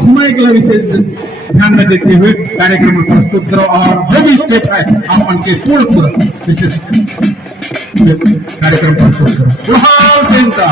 समय के विशेष ध्यान में देते हुए कार्यक्रम प्रस्तुत करो और जो भी स्टेप है आप उनके पूर्ण विशेष कार्यक्रम प्रस्तुत करो। जोहार चिंता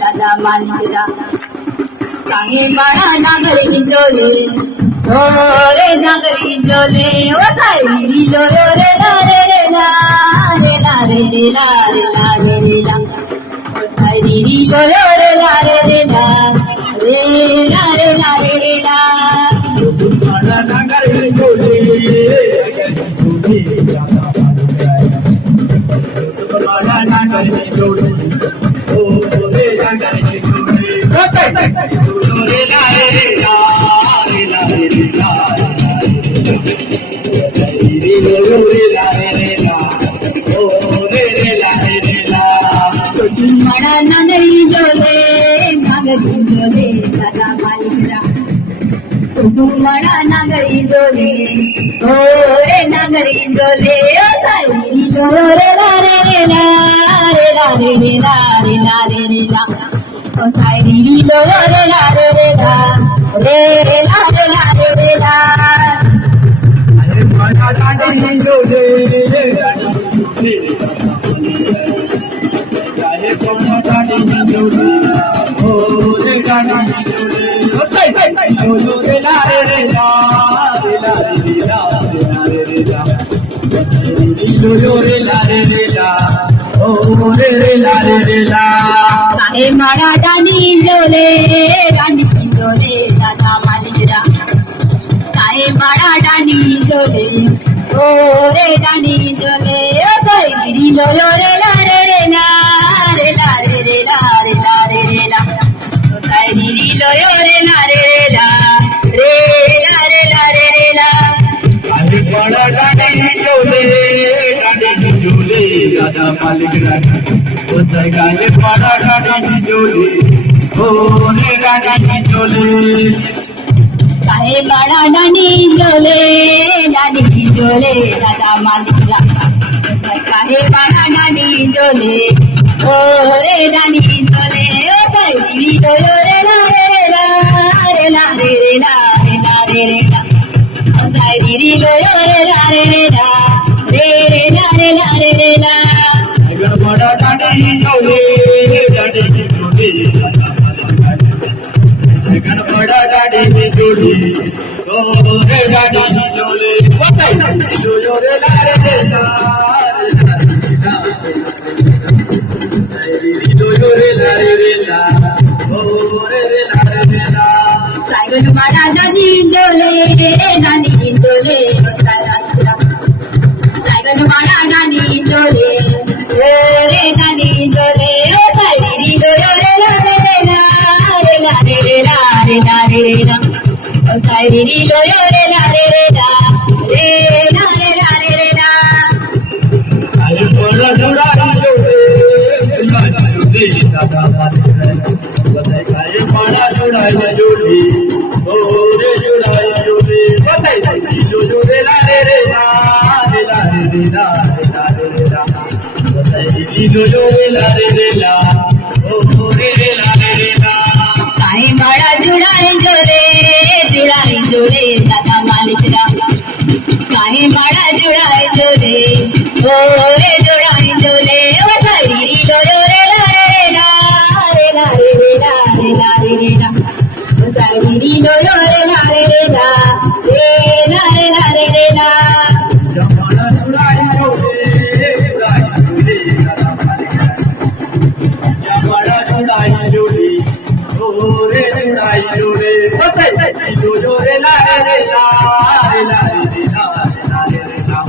दादा मालिकरा काहे मारा नागरी हिंदोले रे नागरी हिंदोले ओ साई लो रे ला रे रे ला रे ला रे रे ला रे ला रे रे ला ओ साई लो रे ला रे रे ला रे ला रे ला रे रे ला मारा नागरी हिंदोले मारा नागरी हिंदोले नागरी जोले दादा मालिकरा तुम्हारा नागरी जोले ओ रे नागरी जोले ओ साई लो रे ला रे रे ला रे ला रे रे ला रे ला रे रे ला ओ साई लो रे ला रे रे ला रे ला रे ला रे रे ला अरे मारा नागरी जोले चाहे कौन गाड़ी जोले ओ रे गाड़ी जोले लो रे ला रे रे ला रे ला रे ला रे ला लो रे ला रे रे ला ओ रे रे ला रे रे ला काहे मारा डानी जोले दादा मालिकरा काहे मारा डानी जोले ओ रे डानी जोले ओ साई लो रे ला रे रे ला रे ला रे रे ला रे ला रे रे ला ओ साई लो रे ला रे रे ला रे ला रे ला रे रे ला अरे बड़ा डानी जोले दादा मालिकरा ओ साई काहे बड़ा डानी जोले ओ रे डानी जोले काहे बड़ा डानी जोले दादा मालिकरा काहे बड़ा डानी जोले ओ रे डानी जोले ओ साई लो रे ला रे रे ला रे ला रे रे ला रे ला रे रे ला ओ साई लो रे ला रे रे ला रे रे ला रे ला रे रे ला अगर बड़ा डानी जोले अगर बड़ा डानी जोले ओ रे डानी जोले लो रे ला रे रे ला लो रे ला रे रे ला ओ रे रे ला रे रे ला साई मारा डानी जोले रे नानी डोले ओ सारी लो रे ला रे ला रे ला रे ला रे ला रे ला ओ सारी लो रे ला रे ला रे ला रे ला रे ला अरे बोला जुड़ाई जोड़े दादा बताए अरे बोला जुड़ाई जोड़े ओ रे जुड़ाई जोड़े बताए जो जोड़े ला रे ला रे ला रे ला रे ला रे ला बताए जो जोड़े ला रे ला ओ रे ला रे ला काहे बड़ा जुड़ाई जोड़े दादा मालिक रा काहे बड़ा जुड़ाई जोड़े ओ रे जुड़ाई जोड़े ओ सारी लो रे ला रे ला रे ला रे ला रे ला रे ला ओ सारी लो रे ला रे ला रे ला रे ला रे ला जमाना जुड़ाई जोड़े दादा मालिक जमाना जुड़ाई जोड़े ओ रे जुड़ाई जोड़े बताए जो जोड़े ला रे ला रे ला रे ला रे ला रे ला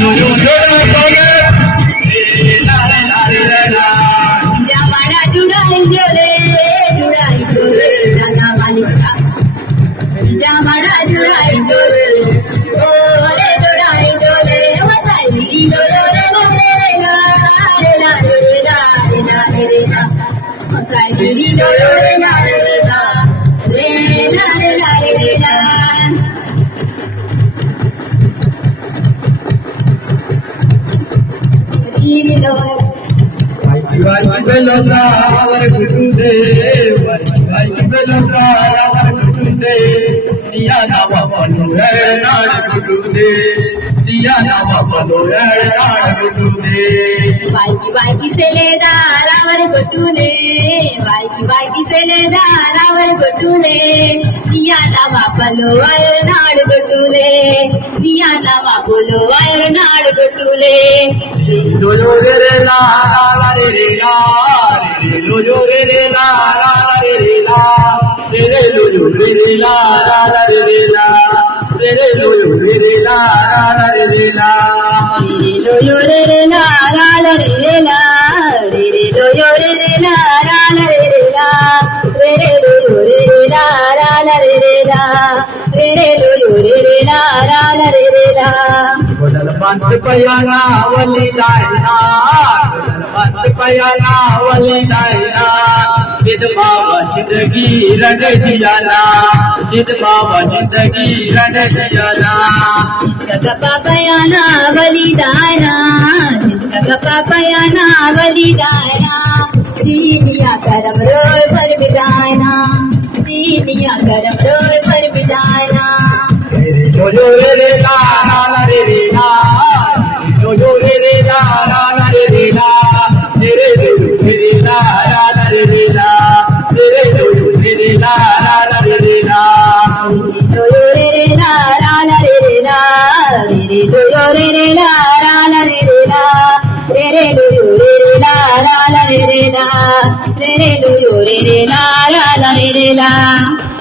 जो जोड़े ला रे ला जमाना जुड़ाई जोड़े दादा मालिक रा जमाना जुड़ाई जोड़े ओ रे जुड़ाई जोड़े ओ सारी लो रे ला रे ला रे ला रे ला रे ला रे ला ओ सारी लो रे ला रे ला रे ला रे ला रे ला लो भाई बेलोला आवर गुरुदे भाई बेलोला आवर गुरुदे दिया नावा पलो है नाड़ गुरुदे दिया नावा पलो है नाड़ गुरुदे बाईकी से ले दारावर गोटुले बाईकी से ले दारावर गोटुले दिया लावा पलो वायर नाड़ गोटुले दिया लावा पलो वायर नाड़ गोटुले लो जो रे ला ला रे रे ला लो जो रे ला ला रे रे ला रे लो जो रे ला ला रे रे ला रे लो जो रे ला ला रे रे ला लो यो रे रे ला ला रे रे ला रे रे लो यो रे रे ला ला रे रे ला रे रे लो यो रे रे ला ला रे रे ला रे रे लो यो रे रे ला ला रे रे ला बोलल पंच पयाला वली लायना बोलल पंच पयाला वली लायना जिद बाबा जिंदगी रड जियाला जिद बाबा जिंदगी रड जियाला जिसका गप्पा पयाना बलिदाना जिसका गप्पा पयाना बलिदाना सीनिया करम रोय पर बिदाना सीनिया करम रोय पर बिदाना जो जो रे ला ला रे रे ला जो जो रे ला ला रे रे ला तेरे रे ला ला रे रे ला तेरे रे ला ला रे रे ला लो यो रे रे ला ला रे रे ला रे रे लो यो रे रे ला ला रे रे ला रे रे लो यो रे रे ला ला रे रे ला रे रे लो यो रे रे ला ला रे रे ला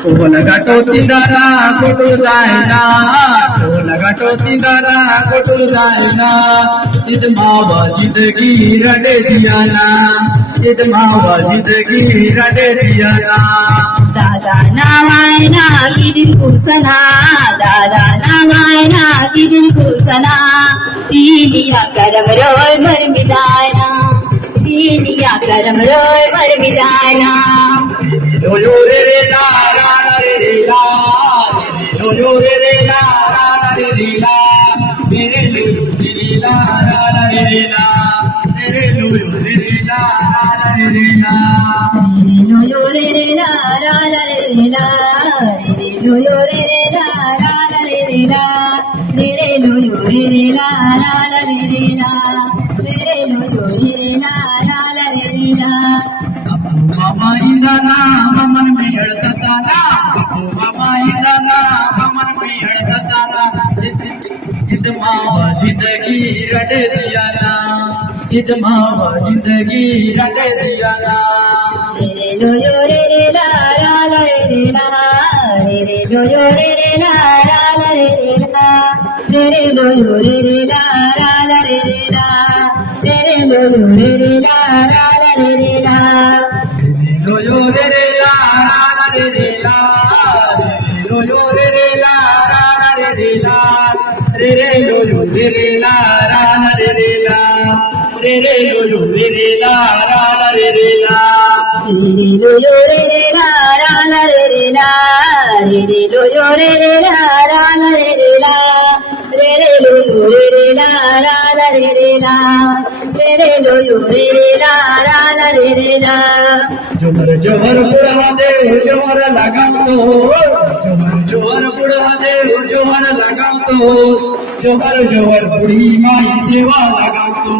ढोल घटो तिंदरा कोटुल जायना ढोल घटो तिंदरा कोटुल जायना जिद मावा जिंदगी रडे दियाना जिद मावा जिंदगी रडे दियाना दादा नावायना किदिन कुसना दादा नावायना किदिन कुसना सीनिया करम रोय भर मिदायना सीनिया करम रोय भर मिदायना लो जो रे ला ला रे रे ला लो जो रे ला ला रे रे ला मेरे लो रे ला ला रे रे ला मेरे लो रे ला ला रे रे ला लो यो रे रे ला ला रे रे ला रे लो यो रे रे ला ला रे रे ला रे रे लो यो रे रे ला ला रे रे ला रे रे लो यो रे रे ला ला रे रे ला मामा इंदाना ममन में हड़कताना मामा इंदाना ममन में हड़कताना जिद मावा जिंदगी रडे दियाना जिद मावा जिंदगी रडे दियाना रे लो यो रे रे ला ला रे रे ला रे रे लो यो रे रे ला ला रे रे ला रे रे लो यो रे रे ला ला रे रे ला लो यो रे रे ला रा ला रे रे ला लो यो रे रे ला रा ला रे रे ला लो यो रे रे ला रा ला रे रे ला रे रे लो यो रे रे ला रा ला रे रे ला रे रे लो यो रे रे ला रा ला रे रे ला रे लो यो रे रे ला रा ला रे रे ला रे रे लो यो रे रे ला रा ला रे रे ला रे रे लो यो रे रे ला रा ला रे रे ला रे रे लो यो रे रे ला रा ला रे रे ला जोहर जोहर बुढ़ा देव जोहर लगाओ तो जोहर जोहर बुढ़ा देव जोहर लगाओ तो जोहर जोहर बुढ़ी माई देवा लगाओ तो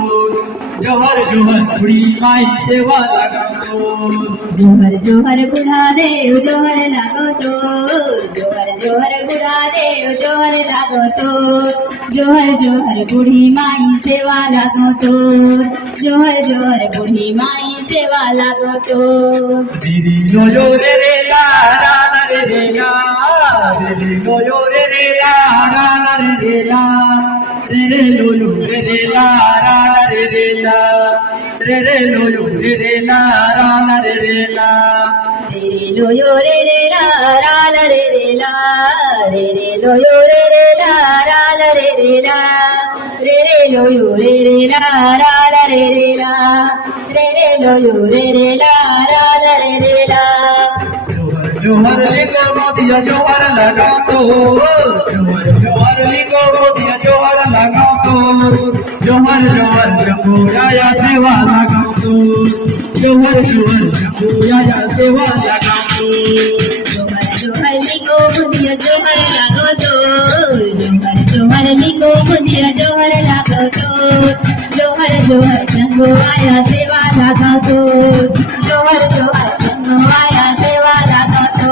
जोहर जोहर बुढ़ी माई देवा लगाओ तो जोहर जोहर बुढ़ा देव जोहर लागो तो जोहर जोहर बुढ़ा देव जोहर लागो तो जोहर जोहर बुढ़ी माई सेवा लागो तो जोहर जोहर बुढ़ी माई सेवा लागो तो दीदी लो यो रे रे ला रा ला रे रे ला दीदी लो यो रे रे ला रा ला रे रे ला रे रे लो यो रे रे ला रा ला रे रे ला रे रे लो यो रे रे ला रा ला रे रे ला रे रे लो यो रे रे ला रा ला रे रे ला रे रे लो यो रे रे ला रा ला रे रे ला रे रे लो यो रे रे ला रा ला रे रे ला रे रे लो यो रे रे ला रा ला रे रे ला जोहर लिखो मोदिया जोहर लगाओ तो जोहर जोहर लिखो मोदिया जोहर लगाओ तो जोहर जोहर जमुराया सेवा लगाओ तो जोहर जोहर जमुराया सेवा लगाओ तो जोहर जोहर लिखो मुदिया जोहर लागो तो जोहर जोहर लिखो मुदिया जोहर लागो तो जोहर जोहर जंगो आया सेवा लागो तो जोहर जोहर जंगो आया सेवा लागो तो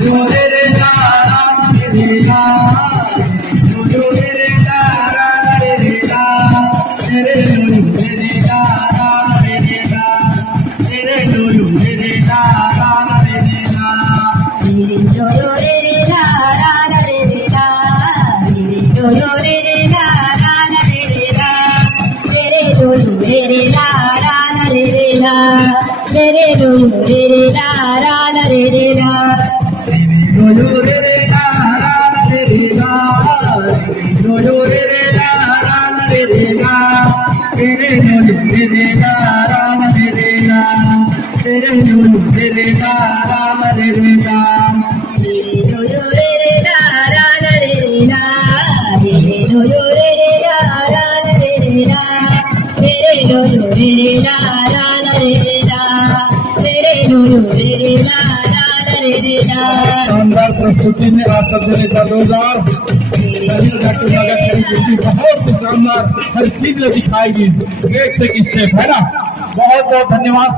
जो रे रे ला रे रे ला जो रे रे ला रे रे ला रे रे रे रे ला रे रे ला रे रे रे रे ला रे रे ला रे रे जो यो रे रे ला रा ला रे रे ला रे रे जो यो रे रे ला रा ला रे रे ला रे रे जो यो रे रे ला रा ला रे रे ला रे रे जो यो रे रे ला रा ला रे रे ला जो रे रे ला रे रे ला जो रे रे ला रे रे ला रे रे रे रे ला रे रे ला रे रे रे रे ला रे रे ला रे रे जो यो रे रे ला रा ला रे रे ला रे रे जो यो रे रे ला रा ला रे रे ला रे रे जो यो रे रे ला रा ला रे रे ला रे रे जो यो रे रे ला रा ला रे रे ला शानदार प्रस्तुति में आप सब ने 2000 बहुत शानदार हर चीज दिखाएगी एक से स्टेप है ना। बहुत बहुत धन्यवाद।